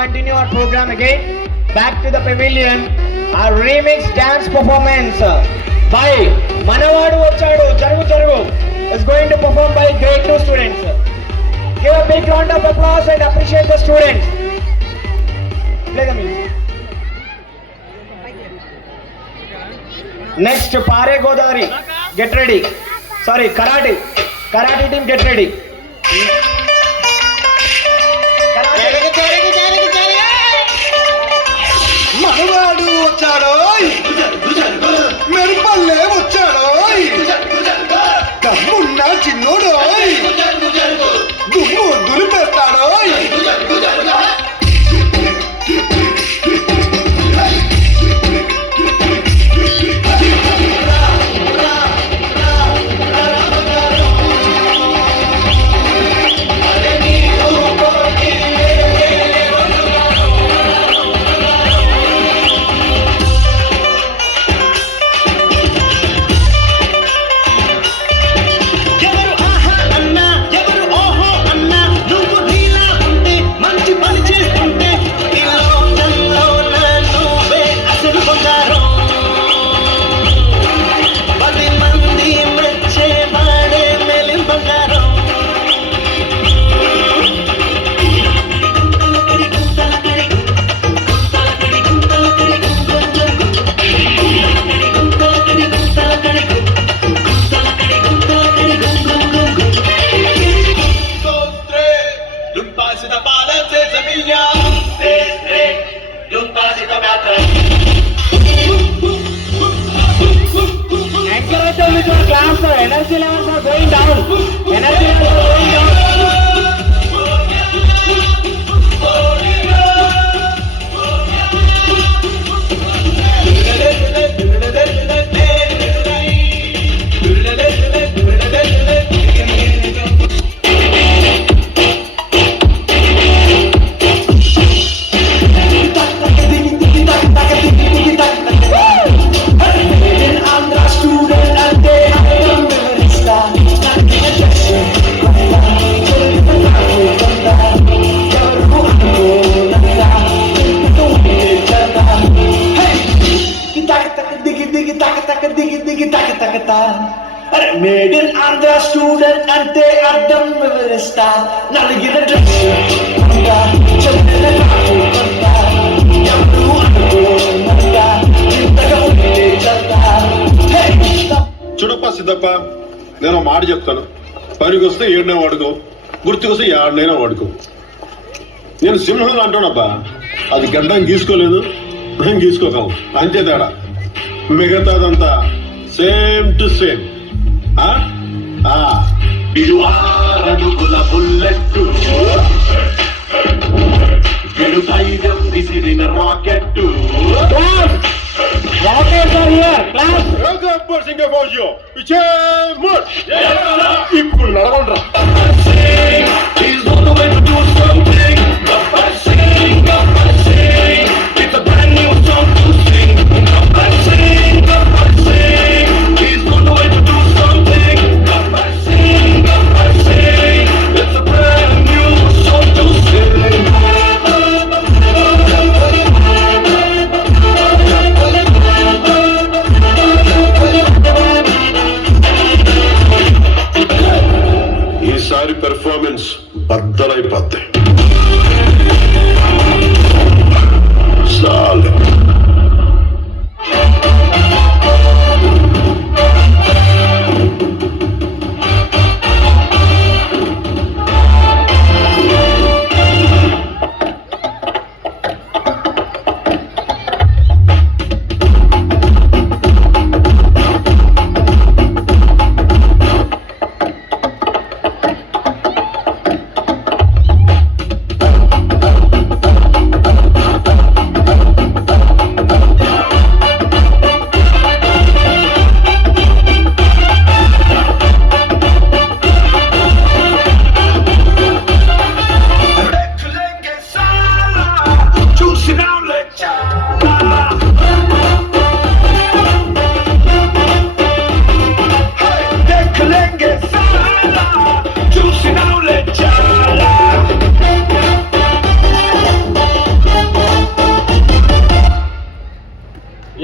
continue our program again. Back to the pavilion. Our remix dance performance by Manavadu Vachadu Jarugu Jarugu is going to perform by grade 2 students. Give a big round of applause and appreciate the students. Play the music. Next, Pare Godavari, get ready. Sorry, Karate team, get ready. మనవాడు వచ్చాడో మెరుపల్లే వచ్చాడో కమ్మున్న చిన్నోడో దుమ్ము దులిపేస్తాడో Class, energy levels are going down. Energy levels are going down. Made in Andhra student ante ardham vivarista naligina dress anta chandana kaatu kanta yamru anukonanta intaga unde chanda hey చూడప్ప Siddappa నేను మాట చెప్తాను పనికి వస్తే ఏడనే వాడుకో గుర్తుకొస్తే ఏడనైనా వాడుకో నేను సింహంగా అంటానబ్బా అది గడ్డం గీసుకోలేదు నేను గీసుకోగలను అంతే తేడా మిగతాదంతా సేమ్ టు సేమ్ ఇది 6 అడుగుల బుల్లెట్టు వీడు ధైర్యం విసిరిన rocket Rockets are here. Class. ఇప్పుడు నడవండ్రా performance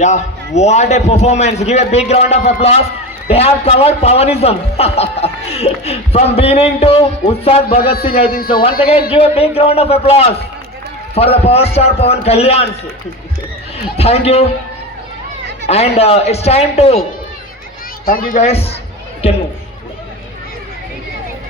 Yeah, what a performance. Give a big round of applause. They have covered Pavanism. From beginning to Ustad Bhagat Singh, I think so. Once again, give a big round of applause for the power star Pawan Kalyan. Thank you. And it's time to... Thank you guys. You can move.